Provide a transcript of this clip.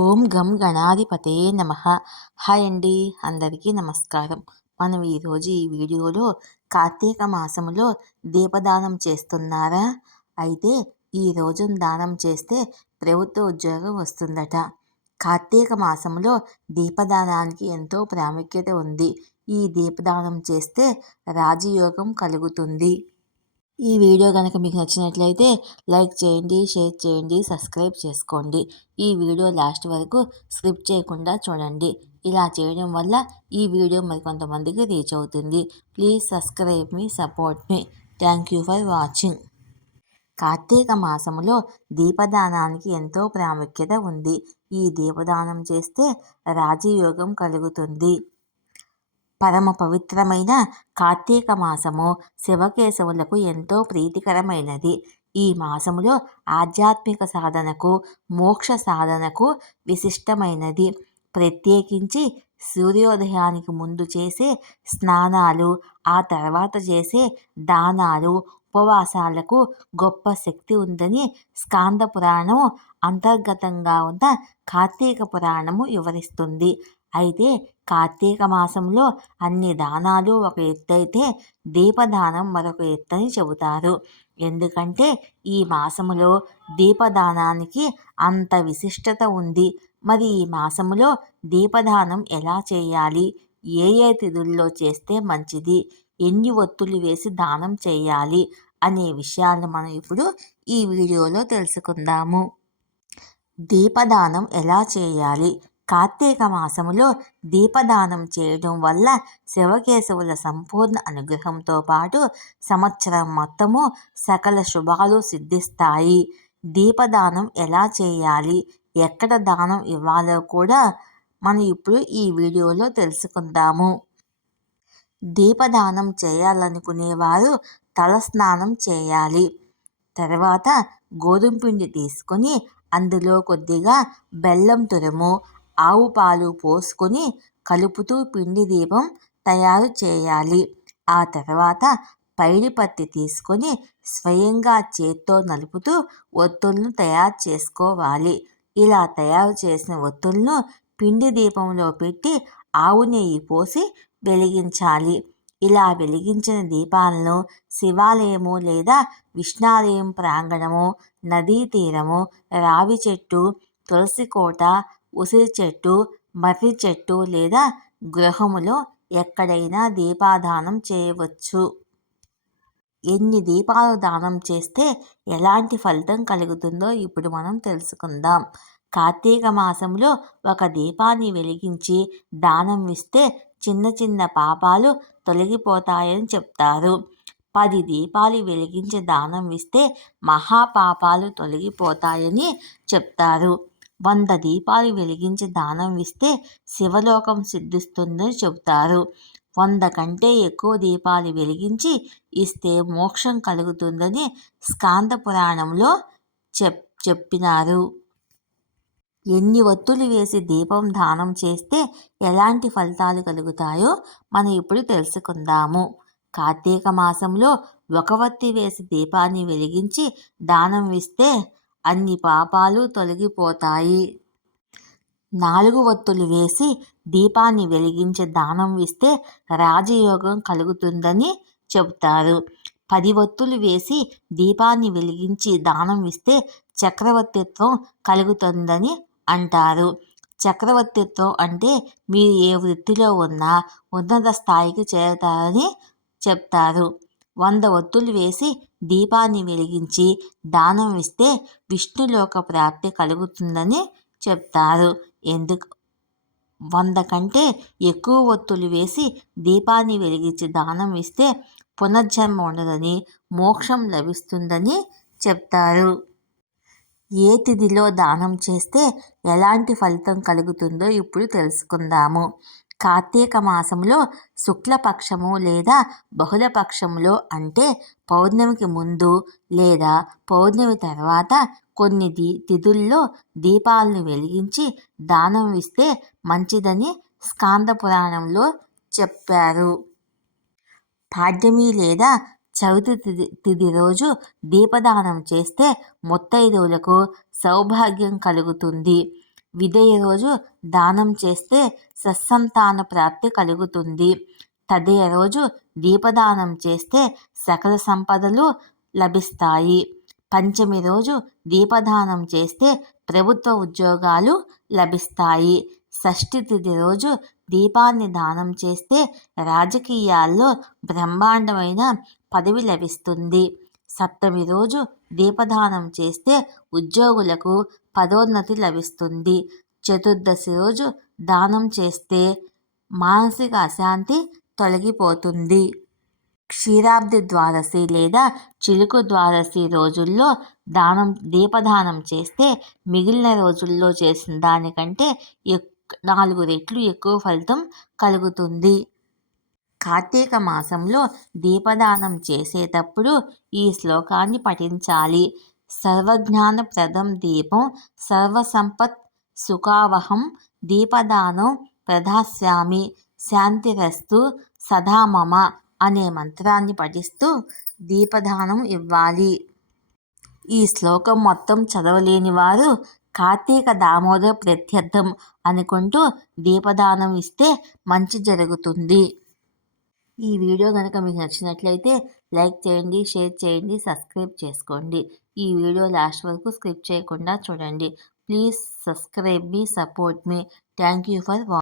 ఓం గం గణాధిపతే నమ. హాయ్ అండి అందరికీ నమస్కారం. మనం ఈరోజు ఈ వీడియోలో కార్తీక మాసంలో దీపదానం చేస్తున్నారా? అయితే ఈ రోజు దానం చేస్తే ప్రభుత్వ ఉద్యోగం వస్తుందట. కార్తీక మాసంలో దీపదానానికి ఎంతో ప్రాముఖ్యత ఉంది. ఈ దీపదానం చేస్తే రాజయోగం కలుగుతుంది. ఈ వీడియో కనుక మీకు నచ్చినట్లయితే లైక్ చేయండి షేర్ చేయండి సబ్స్క్రైబ్ చేసుకోండి. ఈ వీడియో లాస్ట్ వరకు స్క్రిప్ట్ చేయకుండా చూడండి. ఇలా చేయడం వల్ల ఈ వీడియో మరికొంతమందికి రీచ్ అవుతుంది. ప్లీజ్ సబ్స్క్రైబ్ మీ support me. Thank you for watching. Karthika మాసములో దీపదానానికి ఎంతో ప్రాముఖ్యత ఉంది. ఈ దీపదానం చేస్తే రాజయోగం కలుగుతుంది. పరమ పవిత్రమైన కార్తీక మాసము శివకేశవులకు ఎంతో ప్రీతికరమైనది. ఈ మాసములో ఆధ్యాత్మిక సాధనకు మోక్ష సాధనకు విశిష్టమైనది. ప్రత్యేకించి సూర్యోదయానికి ముందు చేసే స్నానాలు ఆ తర్వాత చేసే దానాలు ఉపవాసాలకు గొప్ప శక్తి ఉందని స్కాంద పురాణం అంతర్గతంగా ఉన్న కార్తీక పురాణము వివరిస్తుంది. అయితే కార్తీక మాసంలో అన్ని దానాలు ఒక ఎత్తైతే దీపదానం మరొక ఎత్తని చెబుతారు. ఎందుకంటే ఈ మాసములో దీపదానానికి అంత విశిష్టత ఉంది. మరి ఈ మాసములో దీపదానం ఎలా చేయాలి? ఏ ఏ తిథుల్లో చేస్తే మంచిది? ఎన్ని ఒత్తులు వేసి దానం చేయాలి? అనే విషయాలను మనం ఇప్పుడు ఈ వీడియోలో తెలుసుకుందాము. దీపదానం ఎలా చేయాలి? కార్తీక మాసములో దీపదానం చేయడం వల్ల శివకేశవుల సంపూర్ణ అనుగ్రహంతో పాటు సంవత్సరం మొత్తము సకల శుభాలు సిద్ధిస్తాయి. దీపదానం ఎలా చేయాలి? ఎక్కడ దానం ఇవ్వాలో కూడా మనం ఇప్పుడు ఈ వీడియోలో తెలుసుకుందాము. దీపదానం చేయాలనుకునేవారు తలస్నానం చేయాలి. తర్వాత గోధుమ పిండి తీసుకొని అందులో కొద్దిగా బెల్లం తురుము ఆవు పాలు పోసుకొని కలుపుతూ పిండి దీపం తయారు చేయాలి. ఆ తర్వాత పైడి పత్తి తీసుకొని స్వయంగా చేత్తో నలుపుతూ ఒత్తులను తయారు చేసుకోవాలి. ఇలా తయారు చేసిన ఒత్తులను పిండి దీపంలో పెట్టి ఆవు నెయ్యి పోసి వెలిగించాలి. ఇలా వెలిగించిన దీపాలను శివాలయము లేదా విష్ణాలయం ప్రాంగణము నదీ తీరము రావి చెట్టు తులసి కోట ఉసిరి చెట్టు మర్రి చెట్టు లేదా గృహములో ఎక్కడైనా దీపాదానం చేయవచ్చు. ఎన్ని దీపాలు దానం చేస్తే ఎలాంటి ఫలితం కలుగుతుందో ఇప్పుడు మనం తెలుసుకుందాం. కార్తీక మాసంలో ఒక దీపాన్ని వెలిగించి దానం ఇస్తే చిన్న చిన్న పాపాలు తొలగిపోతాయని చెప్తారు. పది దీపాలు వెలిగించి దానం ఇస్తే మహాపాపాలు తొలగిపోతాయని చెప్తారు. వంద దీపాలు వెలిగించి దానం ఇస్తే శివలోకం సిద్ధిస్తుందని చెబుతారు. వంద కంటే ఎక్కువ దీపాలు వెలిగించి ఇస్తే మోక్షం కలుగుతుందని స్కాంద పురాణంలో చెప్ చెప్పినారు. ఎన్ని ఒత్తులు వేసి దీపం దానం చేస్తే ఎలాంటి ఫలితాలు కలుగుతాయో మనం ఇప్పుడు తెలుసుకుందాము. కార్తీక మాసంలో ఒక వత్తి వేసి దీపాన్ని వెలిగించి దానం ఇస్తే అన్ని పాపాలు తొలగిపోతాయి. నాలుగు వత్తులు వేసి దీపాన్ని వెలిగించే దానం ఇస్తే రాజయోగం కలుగుతుందని చెబుతారు. పది వత్తులు వేసి దీపాన్ని వెలిగించి దానం ఇస్తే చక్రవర్తిత్వం కలుగుతుందని అంటారు. చక్రవర్తిత్వం అంటే మీరు ఏ వృత్తిలో ఉన్నా ఉన్నత స్థాయికి చేరతారని చెప్తారు. వంద ఒత్తులు వేసి దీపాన్ని వెలిగించి దానం ఇస్తే విష్ణులోక ప్రాప్తి కలుగుతుందని చెప్తారు. ఎందుకు? వంద కంటే ఎక్కువ ఒత్తులు వేసి దీపాన్ని వెలిగించి దానం ఇస్తే పునర్జన్మ ఉండదని మోక్షం లభిస్తుందని చెప్తారు. ఏ తిథిలో దానం చేస్తే ఎలాంటి ఫలితం కలుగుతుందో ఇప్పుడు తెలుసుకుందాము. కార్తీక మాసంలో శుక్లపక్షము లేదా బహుళపక్షములో అంటే పౌర్ణమికి ముందు లేదా పౌర్ణమి తర్వాత కొన్ని ది తిథుల్లో దీపాలను వెలిగించి దానం ఇస్తే మంచిదని స్కాంద పురాణంలో చెప్పారు. పాడ్యమి లేదా చవితి తిథి తిథి రోజు దీపదానం చేస్తే ముత్తైదువులకు సౌభాగ్యం కలుగుతుంది. విదయ రోజు దానం చేస్తే సత్సంతాన ప్రాప్తి కలుగుతుంది. తదియ రోజు దీపదానం చేస్తే సకల సంపదలు లభిస్తాయి. పంచమి రోజు దీపదానం చేస్తే ప్రభుత్వ ఉద్యోగాలు లభిస్తాయి. షష్ఠి తిథి రోజు దీపాన్ని దానం చేస్తే రాజకీయాల్లో బ్రహ్మాండమైన పదవి లభిస్తుంది. సప్తమి రోజు దీపదానం చేస్తే ఉద్యోగులకు పదోన్నతి లభిస్తుంది. చతుర్దశి రోజు దానం చేస్తే మానసిక అశాంతి తొలగిపోతుంది. క్షీరాబ్ది ద్వాదశి లేదా చిలుకు ద్వాదశి రోజుల్లో దానం దీపదానం చేస్తే మిగిలిన రోజుల్లో చేసిన దానికంటే ఎక్ నాలుగు రెట్లు ఎక్కువ ఫలితం కలుగుతుంది. కార్తీక మాసంలో దీపదానం చేసేటప్పుడు ఈ శ్లోకాన్ని పఠించాలి. సర్వజ్ఞానప్రదం దీపం సర్వసంపత్ సుఖావహం దీపదానం ప్రదాస్యామి శాంతిరస్తు సదా మమ అనే మంత్రాన్ని పఠిస్తూ దీపదానం ఇవ్వాలి. ఈ శ్లోకం మొత్తం చదవలేని వారు కార్తీక దామోదర ప్రత్యర్థం అనుకుంటూ దీపదానం ఇస్తే మంచి జరుగుతుంది. ఈ వీడియో కనుక మీకు నచ్చినట్లయితే లైక్ చేయండి షేర్ చేయండి సబ్స్క్రైబ్ చేసుకోండి. ఈ వీడియో లాస్ట్ వరకు స్కిప్ చేయకుండా చూడండి. ప్లీజ్ సబ్స్క్రైబ్ మీ support me. Thank you for